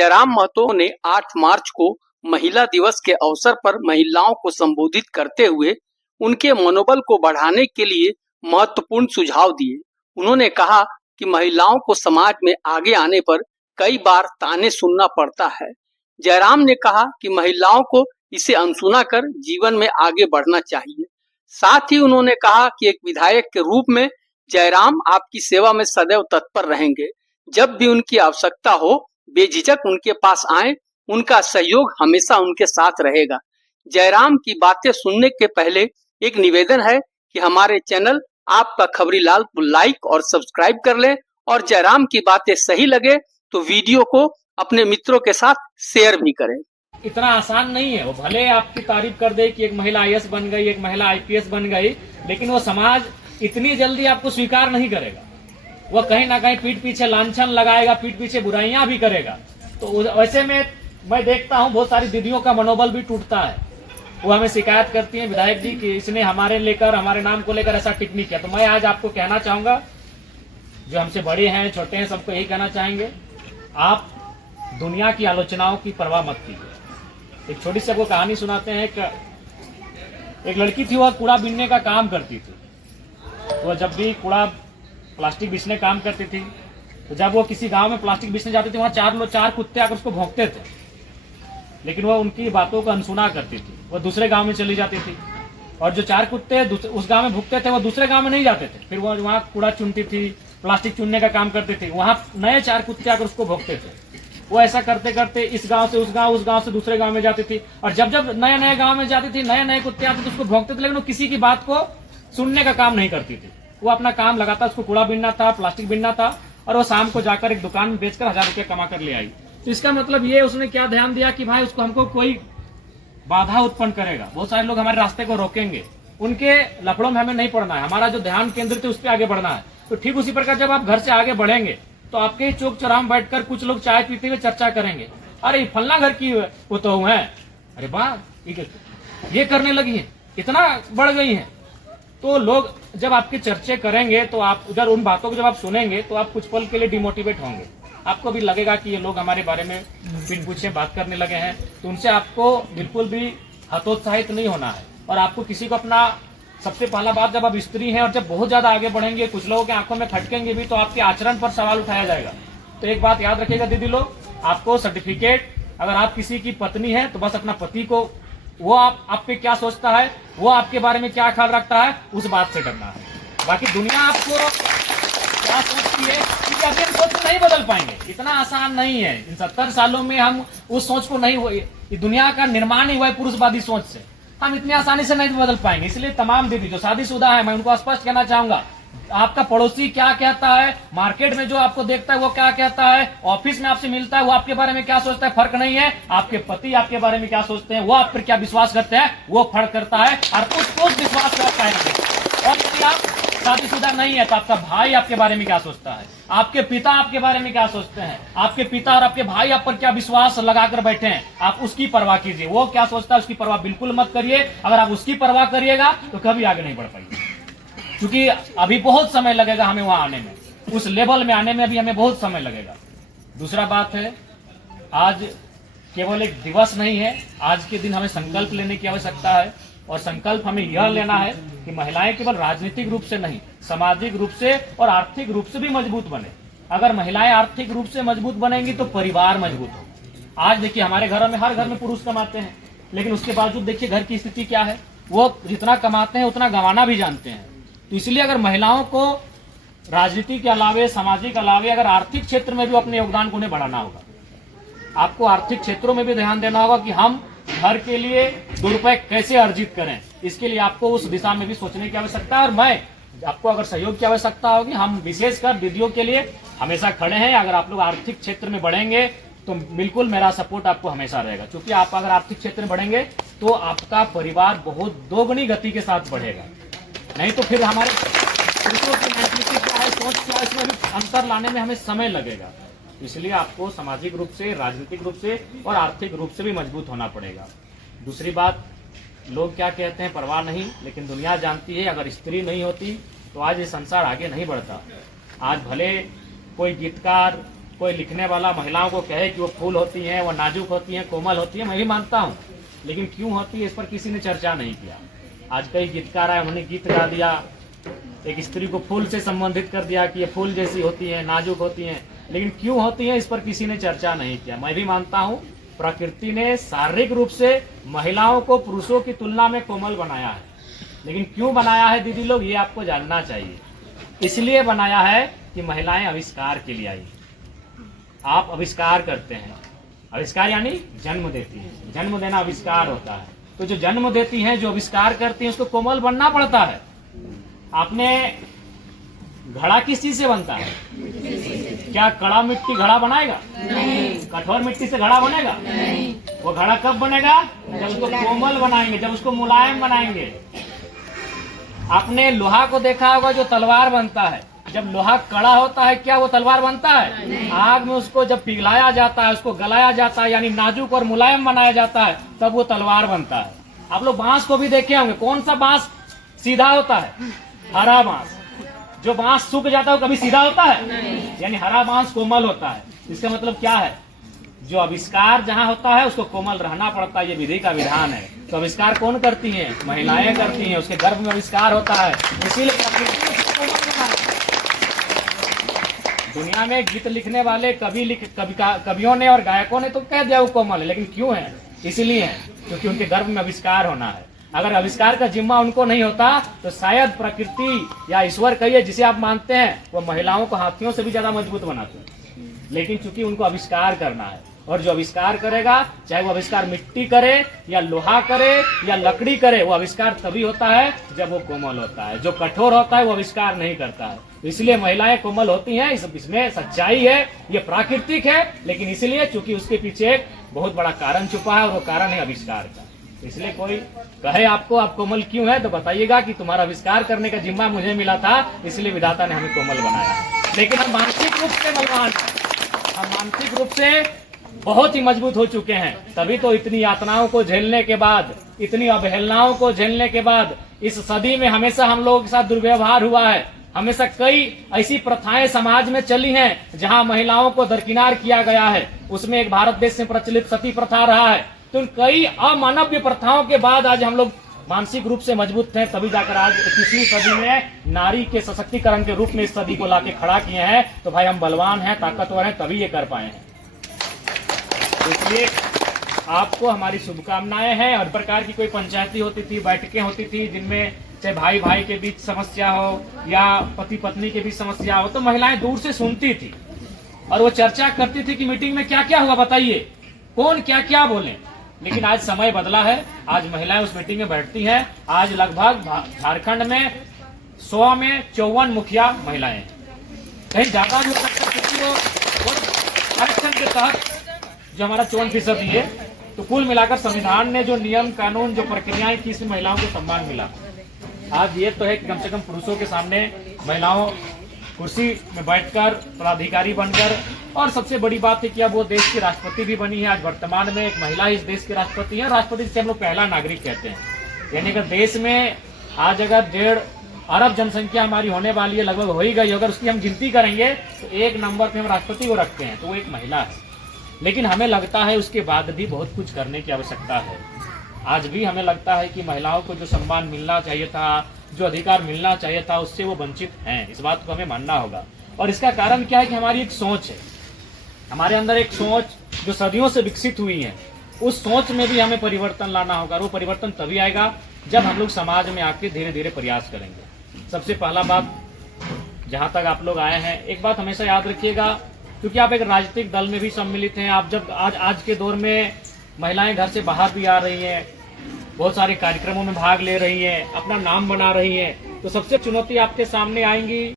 जयराम महतो ने 8 मार्च को महिला दिवस के अवसर पर महिलाओं को संबोधित करते हुए उनके मनोबल को बढ़ाने के लिए महत्वपूर्ण सुझाव दिए। उन्होंने कहा कि महिलाओं को समाज में आगे आने पर कई बार ताने सुनना पड़ता है। जयराम ने कहा कि महिलाओं को इसे अनसुना कर जीवन में आगे बढ़ना चाहिए। साथ ही उन्होंने कहा कि एक विधायक के रूप में जयराम आपकी सेवा में सदैव तत्पर रहेंगे। जब भी उनकी आवश्यकता हो बेझिझक उनके पास आएं, उनका सहयोग हमेशा उनके साथ रहेगा। जयराम की बातें सुनने के पहले एक निवेदन है कि हमारे चैनल आपका खबरीलाल को लाइक और सब्सक्राइब कर लें और जयराम की बातें सही लगे तो वीडियो को अपने मित्रों के साथ शेयर भी करें। इतना आसान नहीं है। वो भले आपकी तारीफ कर दे कि एक महिला आईएएस बन गई, एक महिला आईपीएस बन गई, लेकिन वो समाज इतनी जल्दी आपको स्वीकार नहीं करेगा। वो कहीं ना कहीं पीठ पीछे लांछन लगाएगा, पीठ पीछे बुराइयां भी करेगा। तो वैसे में मैं देखता हूँ बहुत सारी दीदियों का मनोबल भी टूटता है। वो हमें शिकायत करती हैं, विधायक जी कि इसने हमारे नाम को लेकर ऐसा टिप्पणी किया। तो मैं आज आपको कहना चाहूंगा, जो हमसे बड़े हैं छोटे हैं सबको यही कहना चाहेंगे, आप दुनिया की आलोचनाओं की परवाह मत कीजिए। एक छोटी सी आपको कहानी सुनाते हैं। एक लड़की थी, वह कूड़ा बीनने का काम करती थी। वह जब भी कूड़ा प्लास्टिक बीसने काम करती थी, तो जब वो किसी गांव में प्लास्टिक बीसने जाती थी, वहां चार कुत्ते आकर उसको भौंकते थे, लेकिन वह उनकी बातों को अनसुना करती थी। वह दूसरे गांव में चली जाती थी और जो 4 कुत्ते उस गांव में भूखते थे, वह दूसरे गांव में नहीं जाते थे। फिर वह वहां कूड़ा चुनती थी, प्लास्टिक चुनने का काम करती थी, वहां नए 4 कुत्ते आकर उसको भौंकते थे। वो ऐसा करते करते इस गांव से उस गांव से दूसरे गांव में जाती थी, और जब जब नए नए गांव में जाती थी, नए नए कुत्ते आते थे, उसको भौंकते थे, लेकिन वो किसी की बात को सुनने का काम नहीं करती थी। वो अपना काम लगातार, उसको कूड़ा बीनना था, प्लास्टिक बीनना था, और वो शाम को जाकर एक दुकान में बेचकर 1000 रुपया कमा कर ले आई। तो इसका मतलब ये उसने क्या ध्यान दिया कि भाई उसको हमको कोई बाधा उत्पन्न करेगा, बहुत सारे लोग हमारे रास्ते को रोकेंगे, उनके लफड़ों में हमें नहीं पड़ना है, हमारा जो ध्यान केंद्रित है उस पर आगे बढ़ना है। तो ठीक उसी प्रकार जब आप घर से आगे बढ़ेंगे तो आपके चौक चौराहे में बैठकर कुछ लोग चाय पीते हुए चर्चा करेंगे, अरे फलना घर की वो तो है, अरे वाह ये करने लगी है, इतना बढ़ गई है। तो लोग जब आपके चर्चे करेंगे तो आप उधर उन बातों को जब आप सुनेंगे तो आप कुछ पल के लिए डिमोटिवेट होंगे। आपको भी लगेगा कि ये लोग हमारे बारे में बिन पूछे बात करने लगे हैं। तो उनसे आपको बिल्कुल भी हतोत्साहित नहीं होना है। और आपको किसी को अपना, सबसे पहला बात, जब आप स्त्री हैं और जब बहुत ज्यादा आगे बढ़ेंगे, कुछ लोगों के आंखों में खटकेंगे भी, तो आपके आचरण पर सवाल उठाया जाएगा। तो एक बात याद रखिएगा दीदी लोग, आपको सर्टिफिकेट, अगर आप किसी की पत्नी है तो बस अपना पति को, वो आप पे क्या सोचता है, वो आपके बारे में क्या ख्याल रखता है, उस बात से डरना है। बाकी दुनिया आपको क्या सोचती है, क्योंकि अभी हम सोच को नहीं बदल पाएंगे। इतना आसान नहीं है। इन 70 सालों में हम उस सोच को नहीं हुई, दुनिया का निर्माण ही हुआ है पुरुषवादी सोच से, हम इतनी आसानी से नहीं बदल पाएंगे। इसलिए तमाम दीदी जो शादीशुदा है, मैं उनको स्पष्ट कहना चाहूंगा, आपका पड़ोसी क्या कहता है, मार्केट में जो आपको देखता है वो क्या कहता है, ऑफिस में आपसे मिलता है वो आपके बारे में क्या सोचता है, फर्क नहीं है। आपके पति आपके बारे में क्या सोचते हैं, वो आप पर क्या विश्वास करते हैं, वो फर्क करता है। और उस विश्वास को आप कायम रखें। और यदि आप शादीशुदा नहीं है तो आपका भाई आपके बारे में क्या सोचता है, आपके पिता आपके बारे में क्या सोचते हैं, आपके पिता और आपके भाई आप पर क्या विश्वास लगाकर बैठे हैं, आप उसकी परवाह कीजिए। वो क्या सोचता है उसकी परवाह बिल्कुल मत करिए। अगर आप उसकी परवाह करिएगा तो कभी आगे नहीं बढ़ पाएंगे, क्योंकि अभी बहुत समय लगेगा हमें वहां आने में, उस लेवल में आने में अभी हमें बहुत समय लगेगा। दूसरा बात है, आज केवल एक दिवस नहीं है, आज के दिन हमें संकल्प लेने की आवश्यकता है। और संकल्प हमें यह लेना है कि महिलाएं केवल राजनीतिक रूप से नहीं, सामाजिक रूप से और आर्थिक रूप से भी मजबूत बने। अगर महिलाएं आर्थिक रूप से मजबूत बनेंगी तो परिवार मजबूत हो। आज देखिए हमारे घरों में, हर घर में पुरुष कमाते हैं, लेकिन उसके बावजूद देखिए घर की स्थिति क्या है, वो जितना कमाते हैं उतना गंवाना भी जानते हैं। तो इसलिए अगर महिलाओं को राजनीति के अलावे, सामाजिक अलावे, अगर आर्थिक क्षेत्र में भी अपने योगदान को उन्हें बढ़ाना होगा, आपको आर्थिक क्षेत्रों में भी ध्यान देना होगा कि हम घर के लिए 2 रुपए कैसे अर्जित करें। इसके लिए आपको उस दिशा में भी सोचने की आवश्यकता है। और मैं आपको अगर सहयोग की आवश्यकता होगी, हम विशेषकर दीदियों के लिए हमेशा खड़े हैं। अगर आप लोग आर्थिक क्षेत्र में बढ़ेंगे तो बिल्कुल मेरा सपोर्ट आपको हमेशा रहेगा, क्योंकि आप अगर आर्थिक क्षेत्र में बढ़ेंगे तो आपका परिवार बहुत दोगुनी गति के साथ बढ़ेगा। नहीं तो फिर हमारे पुरुषों की मेंटलिटी क्या है, सोच क्या है, इसमें भी अंतर लाने में हमें समय लगेगा। इसलिए आपको सामाजिक रूप से, राजनीतिक रूप से और आर्थिक रूप से भी मजबूत होना पड़ेगा। दूसरी बात, लोग क्या कहते हैं परवाह नहीं, लेकिन दुनिया जानती है अगर स्त्री नहीं होती तो आज ये संसार आगे नहीं बढ़ता। आज भले कोई गीतकार, कोई लिखने वाला महिलाओं को कहे कि वो फूल होती हैं, वो नाजुक होती हैं, कोमल होती हैं, मैं भी मानता हूँ, लेकिन क्यों होती है इस पर किसी ने चर्चा नहीं किया। आज कई गीतकार आए, उन्होंने गीत गा दिया, एक स्त्री को फूल से संबंधित कर दिया कि ये फूल जैसी होती है, नाजुक होती हैं, लेकिन क्यों होती हैं इस पर किसी ने चर्चा नहीं किया। मैं भी मानता हूँ प्रकृति ने शारीरिक रूप से महिलाओं को पुरुषों की तुलना में कोमल बनाया है, लेकिन क्यों बनाया है दीदी लोग, ये आपको जानना चाहिए। इसलिए बनाया है कि महिलाएं आविष्कार के लिए आई। आप आविष्कार करते हैं, आविष्कार यानी जन्म देती है, जन्म देना आविष्कार होता है। तो जो जन्म देती हैं, जो आविष्कार करती हैं, उसको कोमल बनना पड़ता है। आपने घड़ा किस चीज से बनता है? क्या कड़ा मिट्टी घड़ा बनाएगा? नहीं। कठोर मिट्टी से घड़ा बनेगा? नहीं। वो घड़ा कब बनेगा? जब उसको कोमल बनाएंगे, जब उसको मुलायम बनाएंगे। आपने लोहा को देखा होगा, जो तलवार बनता है, जब लोहा कड़ा होता है क्या वो तलवार बनता है? नहीं। आग में उसको जब पिघलाया जाता है, उसको गलाया जाता है, यानी नाजुक और मुलायम बनाया जाता है, तब वो तलवार बनता है। आप लोग बांस को भी देखे होंगे, कौन सा बांस सीधा होता है? हरा बांस। जो बांस सूख जाता है वो कभी सीधा होता है? नहीं। यानी हरा बांस कोमल होता है। इसका मतलब क्या है? जो आविष्कार जहाँ होता है उसको कोमल रहना पड़ता है, ये विधि का विधान है। तो आविष्कार कौन करती हैं? महिलाएं करती हैं, उसके गर्भ में आविष्कार होता है, इसीलिए दुनिया में गीत लिखने वाले कवियों ने और गायकों ने तो कह दिया वो कोमल है, लेकिन क्यों है? इसलिए है क्योंकि उनके गर्भ में आविष्कार होना है। अगर आविष्कार का जिम्मा उनको नहीं होता तो शायद प्रकृति या ईश्वर कहिए जिसे आप मानते हैं, वो महिलाओं को हाथियों से भी ज्यादा मजबूत बनाते हैं। लेकिन चूंकि उनको आविष्कार करना है, और जो आविष्कार करेगा, चाहे वो आविष्कार मिट्टी करे या लोहा करे या लकड़ी करे, वो आविष्कार तभी होता है जब वो कोमल होता है। जो कठोर होता है वो आविष्कार नहीं करता है। इसलिए महिलाएं कोमल होती हैं, इसमें सच्चाई है, ये प्राकृतिक है, लेकिन इसलिए चूंकि उसके पीछे एक बहुत बड़ा कारण छुपा है, और वो कारण है आविष्कार का। इसलिए कोई कहे आपको आप कोमल क्यों है, तो बताइएगा कि तुम्हारा आविष्कार करने का जिम्मा मुझे मिला था, इसलिए विधाता ने हमें कोमल बनाया। लेकिन हम मानसिक रूप से बलवान हैं, हम मानसिक रूप से बहुत ही मजबूत हो चुके हैं, तभी तो इतनी यातनाओं को झेलने के बाद, इतनी अवहेलनाओं को झेलने के बाद, इस सदी में हमेशा हम लोगों के साथ दुर्व्यवहार हुआ है। हमेशा कई ऐसी प्रथाएं समाज में चली हैं जहां महिलाओं को दरकिनार किया गया है। उसमें एक भारत देश में प्रचलित सती प्रथा रहा है। तो कई अमानवीय प्रथाओं के बाद आज हम लोग मानसिक रूप से मजबूत हैं, तभी जाकर आज 21वीं सदी में नारी के सशक्तिकरण के रूप में इस सदी को लाके खड़ा किए हैं। तो भाई हम बलवान हैं, ताकतवर हैं, तभी ये कर पाए हैं। इसलिए आपको हमारी शुभकामनाएं हैं। और प्रकार की कोई पंचायती होती थी, बैठकें होती थी, जिनमें चाहे भाई भाई के बीच समस्या हो या पति पत्नी के बीच समस्या हो, तो महिलाएं दूर से सुनती थी और वो चर्चा करती थी कि मीटिंग में क्या क्या हुआ, बताइए कौन क्या क्या बोले। लेकिन आज समय बदला है, आज महिलाएं उस मीटिंग में बैठती हैं। आज लगभग झारखंड में 100 में 54 मुखिया महिलाएं हैं, कहीं ज्यादा भी हो सकता है, क्योंकि वो आरक्षण के तहत जो हमारा 54% है। तो कुल मिलाकर संविधान ने जो नियम कानून जो प्रक्रियाएं की, इसमें महिलाओं को सम्मान मिला। आज ये तो है कि कम से कम पुरुषों के सामने महिलाओं कुर्सी में बैठकर पदाधिकारी बनकर, और सबसे बड़ी बात है कि अब वो देश की राष्ट्रपति भी बनी है। आज वर्तमान में एक महिला इस देश की राष्ट्रपति है। राष्ट्रपति से हम लोग पहला नागरिक कहते हैं। यानी कि देश में आज अगर 1.5 अरब जनसंख्या हमारी होने वाली है, लगभग हो ही गई, अगर उसकी हम गिनती करेंगे तो 1 नंबर पे हम राष्ट्रपति को रखते हैं, तो वो एक महिला है। लेकिन हमें लगता है उसके बाद भी बहुत कुछ करने की आवश्यकता है। आज भी हमें लगता है कि महिलाओं को जो सम्मान मिलना चाहिए था, जो अधिकार मिलना चाहिए था, उससे वो वंचित हैं। इस बात को हमें मानना होगा। और इसका कारण क्या है कि हमारी एक सोच है, हमारे अंदर एक सोच जो सदियों से विकसित हुई है, उस सोच में भी हमें परिवर्तन लाना होगा। और वो परिवर्तन तभी आएगा जब हम लोग समाज में आके धीरे धीरे प्रयास करेंगे। सबसे पहला बात, जहाँ तक आप लोग आए हैं, एक बात हमेशा याद रखिएगा, क्योंकि आप एक राजनीतिक दल में भी सम्मिलित हैं। आप जब आज के दौर में महिलाएं घर से बाहर भी आ रही हैं, बहुत सारे कार्यक्रमों में भाग ले रही हैं, अपना नाम बना रही हैं, तो सबसे चुनौती आपके सामने आएंगी